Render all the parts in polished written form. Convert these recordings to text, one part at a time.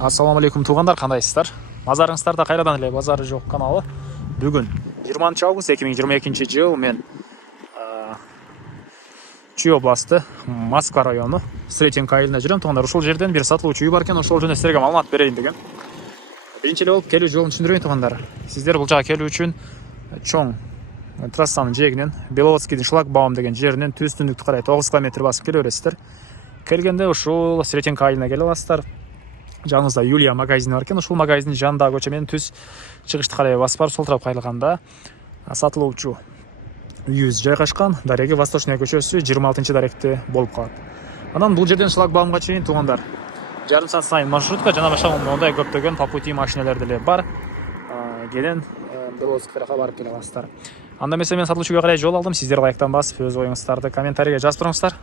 Ассаламу алейкум туугандар, кандайсыздар? Базарыңыздарда кайрадан эле Базары жок каналы. Бүгүн 20 август 2022 жыл мен Чүй областы, Москва району, Сретенка айылына жүрөм. Туугандар, ушул жерден бир сатылуучу үй бар экен, ошол жөнүндө силерге маалымат берейин деген. Биринчи эле болуп келүү жолун түшүндүрөйүн туугандар. Сиздер бул жака келүү үчүн чоң трассанын жээгинен Беловодскийдин шлагбаум деген жеринен түстүндүктү карай 9 км басып келе бересиздер. Келгенде ушул Сретенка айылына келе аласыздар. Жаныңызда Юлия магазини бар экен. Ушул магазиндин жанындагы көчө менен түз чыгышты карай басып барып сол тарапка кайрылганда сатылуучу үйүбүз жайгашкан. Дареги Восточная көчөсү 26-даректе болуп калат. Анан бул жерден шлагбаумга чейин туугандар жарым саат сайын маршрутка жана башка мондай көптөгөн по пути машиналер деле бар. Келен Беловодскийга барып келе аласыздар. Анда эмесе мен сатылуучуга карай жол алдым. Сиздер лайктан басып өз оюңуздарды комментарийге жазып туруңуздар.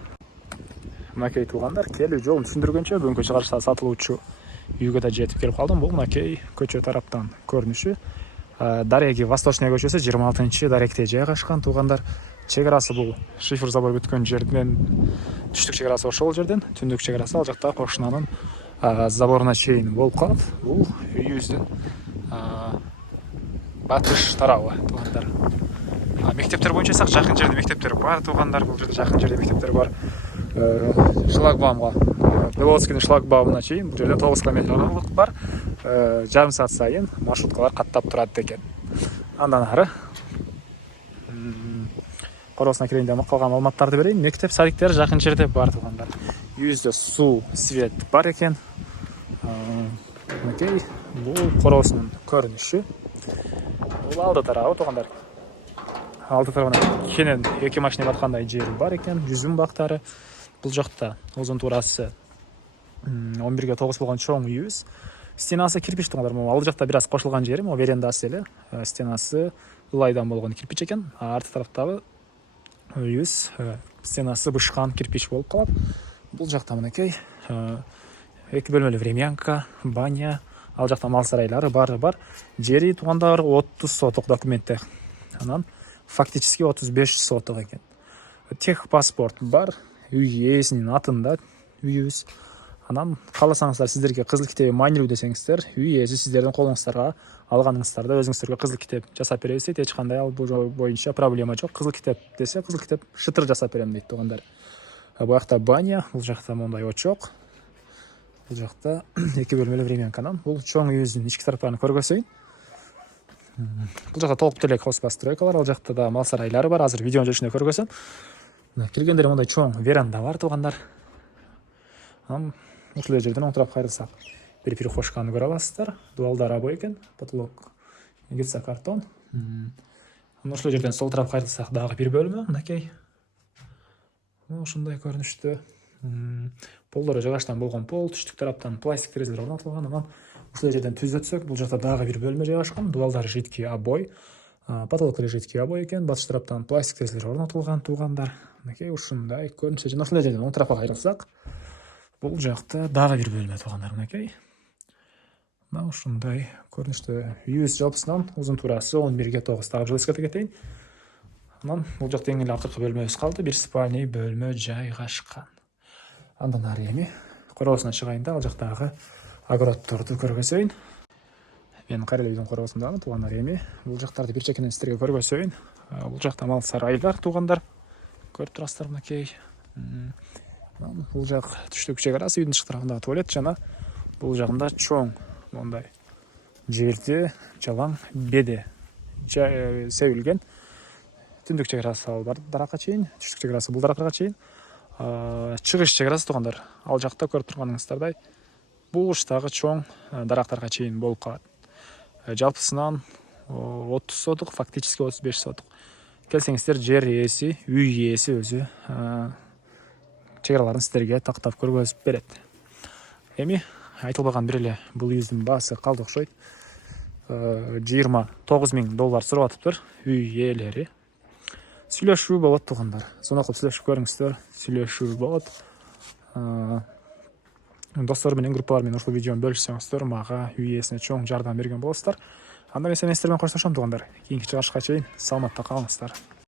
Мынакей туугандар, келүү жолун түшүндүргөнчө бүгүнкү чыгарышта сатылуучу үйгө да жетип келип калдым. Бул мынакей көчө тараптан көрүнүшү. Дареги Восточная көчөсү 26-даректе жайгашкан туугандар. Чек арасы бул шифр забор бүткөн жерден түштүк чек арасы ошол жерден, түндүк чек арасы ал жакта кошунанын заборуна чейин болуп калат. Бул үйүбүздүн батыш тарабы туугандар. Мектептер боюнча эсак жакын жерде мектептер бар туугандар. Бул жерде жакын жерде мектептер бар. Шлагбаумга, Беловодскийдин шлагбаумуна чейин бул жерде 9 км аралык бар. Жарым саат сайын маршруткалар каттап турат экен. Андан ары короосуна киргенде калган маалыматтарды берейин. Мектеп, садиктер жакын жерде бар туугандар. Үйүбүздө суу, свет бар экен. Мынакей бул короосунун көрүнүшү. Бул алды тарабы туугандар. Алды тарабына кенен эки машина баткандай жери бар экен. Жүзүм бактары. Бул жакта узун туурасы 11-9 болгон чоң үйүбүз. Стенасы кирпич туугандар. Ал жакта бир аз кошулган жери, верандасы эле. Стенасы ылайдан болгон кирпич экен. Арты тараптагы үйүбүз стенасы бышкан кирпич болуп калат. Бул жакта мынакей 2 бөлмөлүү времянка, баня, ал жакта мал сарайлары баары бар. Жери туугандар 30 соток документте. Анан фактически 35 соток экен. Техпаспорт бар. Үй ээсинин атында үйүбүз. Анан кааласаңыздар сиздерге кызыл китеби маанилүү десеңиздер, үй ээси сиздердин колуңуздарга алганыңыздарда өзүңүздөргө кызыл китеп жасап беребиз дейт. Эч кандай ал боюнча проблема жок. Кызыл китеп десе, кызыл китеп шытыр жасап берем дейт туугандар. Бул жакта баня, бул жакта мондай очок. Бул жакта 2 бөлмөлүү времянканан. Бул чоң үйүбүздүн ички тараптарын көргөзөйүн. Бул жакта толук эле хозпостройкалар, ал жакта да мал сарайлары бар. Азыр видеонун жүрүшүндө көргөзөм. Киргенде мондай чоң веранда бар туугандар. Ушул жерден оң тарапка кайрылсак, бир перехожканы көрө аласыздар. Дуалдар обой экен, потолок гипсокартон. Ушул жерден сол тарапка кайрылсак дагы бир бөлмө, мынакей. Ушундай көрүнүштө. Полдору жыгачтан болгон пол, түштүк тараптан пластик терезелер орнотулган. Анан ушул жерден түз өтсөк, бул жакта дагы бир бөлмө жайгашкан. Дуалдар жидкий обой, потолок жидкий обой экен. Батыш тараптан пластик терезелер орнотулган туугандар. Мынакей ушундай көрүнүштө. Жана ушул жерден оң тарапка кайрылсак, бул жакта дагы бир бөлмө туугандар, мынакей. Мына ушундай көрүнүштө үйүбүз жалпысынан узун туурасы 11-9 дагы жыл эскерте кетейин. Анан бул жакта эң эле акыркы бөлмөбүз калды, бир спальный бөлмө жайгашкан. Андан ары эми короосуна чыгайын да, ал жактагы огороддорду көргөзөйүн. Мен кайра эле үйдүн короосундамын туугандар. Эми бул жактарды бир чекенен сиздерге көргөзөйүн. Бул жакта мал сарайлар туугандар. Көрүп турасыздар мынакей. Бул жак түштүк чек арасы, үйдүн ички тарабындагы туалет жана бул жагында чоң мондай жерде жалаң беде себилген. Түндүк чек арасы ал бар даракка чейин, түштүк чек арасы бул даракка чейин. Чыгыш чек арасы туугандар. Ал жакта көрүп турганыңыздардай бул уштагы чоң дарактарга чейин болуп калат. Жалпысынан 30 соток, фактически 35 соток. Келсеңиздер жер ээси, үй ээси өзү чек араларын сиздерге тактап көргөзүп берет. Эми айтылбаган бир эле бул үйүбүздүн баасы калды окшойт. $29 000 сурап атыптыр үй ээлери. Сүйлөшүү болот туугандар. Сонун кылып сүйлөшүп көрүңүздөр. Сүйлөшүү болот. Достор менен, группалар менен ушул видеону бөлүшсөңүздөр, мага үй ээсине чоң жардам берген болосуздар. Анда мен сиздер менен коштошом туугандар. Кийинки чыгарышка чейин саламатта калыңыздар.